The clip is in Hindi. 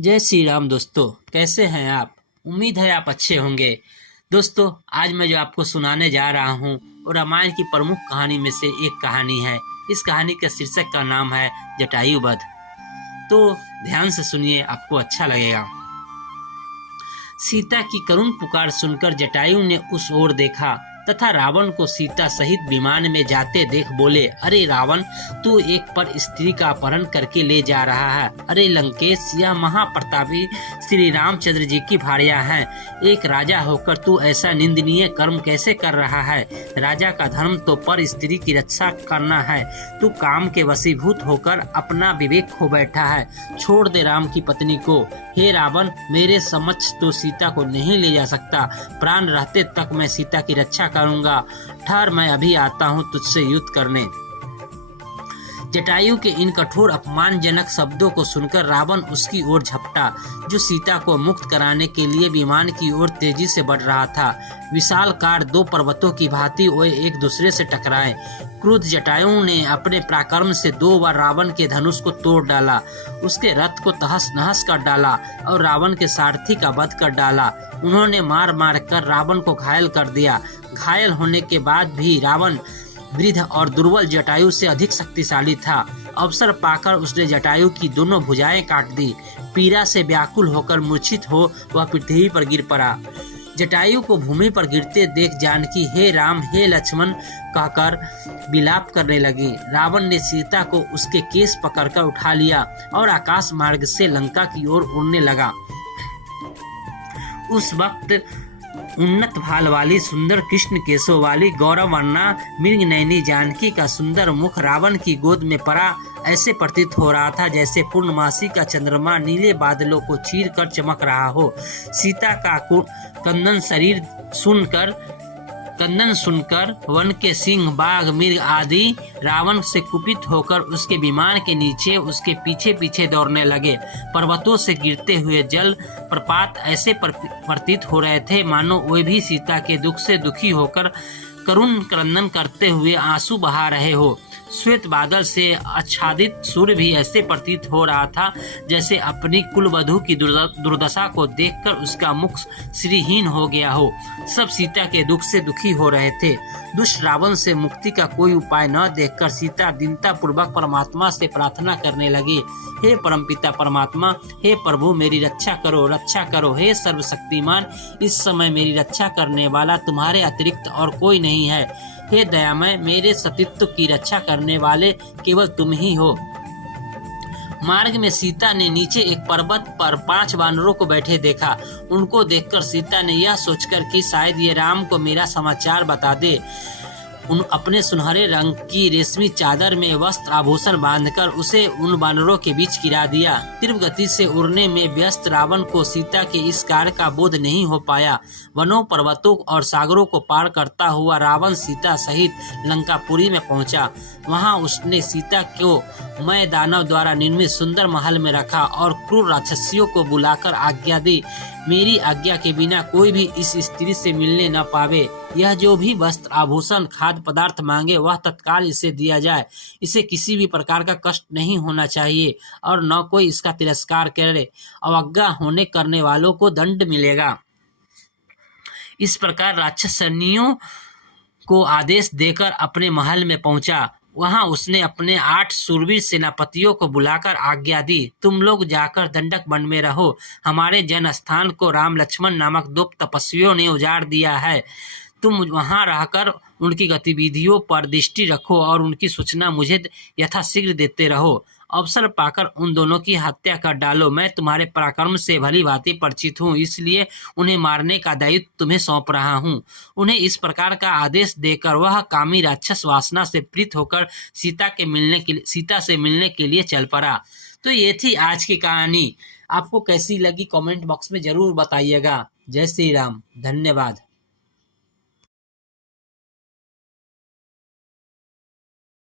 जय श्री राम दोस्तों, कैसे हैं आप। उम्मीद है आप अच्छे होंगे। दोस्तों, आज मैं जो आपको सुनाने जा रहा हूँ वो रामायण की प्रमुख कहानी में से एक कहानी है। इस कहानी के शीर्षक का नाम है जटायु वध। तो ध्यान से सुनिए, आपको अच्छा लगेगा। सीता की करुण पुकार सुनकर जटायु ने उस ओर देखा तथा रावण को सीता सहित विमान में जाते देख बोले, अरे रावण, तू एक पर स्त्री का अपहरण करके ले जा रहा है। अरे लंकेश, यह महाप्रतापी श्री रामचंद्र जी की भार्या है। एक राजा होकर तू ऐसा निंदनीय कर्म कैसे कर रहा है। राजा का धर्म तो पर स्त्री की रक्षा करना है। तू काम के वशीभूत होकर अपना विवेक खो बैठा है। छोड़ दे राम की पत्नी को। हे रावण, मेरे समक्ष तो सीता को नहीं ले जा सकता। प्राण रहते तक मैं सीता की रक्षा करूंगा। ठहर, मैं अभी आता हूँ तुझसे युद्ध करने। जटायु के इन कठोर अपमानजनक शब्दों को सुनकर रावण उसकी ओर झपटा, जो सीता को मुक्त कराने के लिए विमान की ओर तेजी से बढ़ रहा था। विशालकार दो पर्वतों की भांति वे एक दूसरे से टकराए। क्रुद्ध जटायु ने अपने पराक्रम से 2 बार रावण के धनुष को तोड़ डाला, उसके रथ को तहस नहस कर डाला और रावण के सारथी का वध कर डाला। उन्होंने मार मार कर रावण को घायल कर दिया। घायल होने के बाद भी रावण वृद्ध और दुर्बल जटायु से अधिक शक्तिशाली था। अवसर पाकर उसने जटायु की दोनों भुजाएं काट दी। पीड़ा से व्याकुल होकर मूर्छित हो वह पृथ्वी पर गिर पड़ा। जटायु को भूमि पर गिरते देख जानकी हे राम, हे लक्ष्मण कहकर विलाप करने लगी। रावण ने सीता को उसके केस पकड़कर उठा लिया और आकाश मार्ग से लंका की ओर उड़ने लगा। उस वक्त उन्नत भाल वाली, सुंदर कृष्ण केशों वाली, गौरवर्णा मृग नयनी जानकी का सुंदर मुख रावण की गोद में पड़ा ऐसे प्रतीत हो रहा था जैसे पूर्णमासी का चंद्रमा नीले बादलों को चीर कर चमक रहा हो। सीता का कंदन सुनकर वन के सिंह, बाघ, मृग आदि रावण से कुपित होकर उसके विमान के नीचे उसके पीछे पीछे दौड़ने लगे। पर्वतों से गिरते हुए जल प्रपात ऐसे प्रतीत हो रहे थे मानो वे भी सीता के दुख से दुखी होकर करुण क्रंदन करते हुए आंसू बहा रहे हो। श्वेत बादल से आच्छादित सूर्य भी ऐसे प्रतीत हो रहा था जैसे अपनी कुलवधू की दुर्दशा को देखकर उसका मुख श्रीहीन हो गया हो। सब सीता के दुख से दुखी हो रहे थे। दुष्ट रावण से मुक्ति का कोई उपाय न देखकर सीता दीनता पूर्वक परमात्मा से प्रार्थना करने लगी, हे परमपिता परमात्मा, हे प्रभु, मेरी रक्षा करो, रक्षा करो। हे सर्वशक्तिमान, इस समय मेरी रक्षा करने वाला तुम्हारे अतिरिक्त और कोई नहीं है। हे दयामय, मेरे सतीत्व की रक्षा करने वाले केवल तुम ही हो। मार्ग में सीता ने नीचे एक पर्वत पर 5 वानरों को बैठे देखा। उनको देखकर सीता ने यह सोचकर कि शायद ये राम को मेरा समाचार बता दे, अपने सुनहरे रंग की रेशमी चादर में वस्त्र आभूषण बांधकर उसे उन वानरों के बीच गिरा दिया। तीव्र गति से उड़ने में व्यस्त रावण को सीता के इस कार्य का बोध नहीं हो पाया। वनों, पर्वतों और सागरों को पार करता हुआ रावण सीता सहित लंकापुरी में पहुंचा। वहां उसने सीता को मैं दानव द्वारा निर्मित सुंदर महल में रखा और क्रूर राक्षसियों को बुलाकर आज्ञा दी, मेरी आज्ञा के बिना कोई भी इस स्त्री से मिलने न पावे। यह जो भी वस्त्र, आभूषण, खाद्य पदार्थ मांगे वह तत्काल इसे दिया जाए। इसे किसी भी प्रकार का कष्ट नहीं होना चाहिए और न कोई इसका तिरस्कार करे। अवज्ञा होने करने वालों को दंड मिलेगा। इस प्रकार राक्षसनियों को आदेश देकर अपने महल में पहुंचा। वहां उसने अपने 8 शूरवीर सेनापतियों को बुलाकर आज्ञा दी, तुम लोग जाकर दंडक वन में रहो। हमारे जन स्थान को राम लक्ष्मण नामक 2 तपस्वियों ने उजाड़ दिया है। तुम वहां रहकर उनकी गतिविधियों पर दृष्टि रखो और उनकी सूचना मुझे यथाशीघ्र देते रहो। अवसर पाकर उन दोनों की हत्या कर डालो। मैं तुम्हारे पराक्रम से भली भांति परिचित हूँ, इसलिए उन्हें मारने का दायित्व तुम्हें सौंप रहा हूँ। उन्हें इस प्रकार का आदेश देकर वह कामी राक्षस वासना से प्रीत होकर सीता से मिलने के लिए चल पड़ा। तो ये थी आज की कहानी। आपको कैसी लगी कमेंट बॉक्स में जरूर बताइएगा। जय श्री राम, धन्यवाद।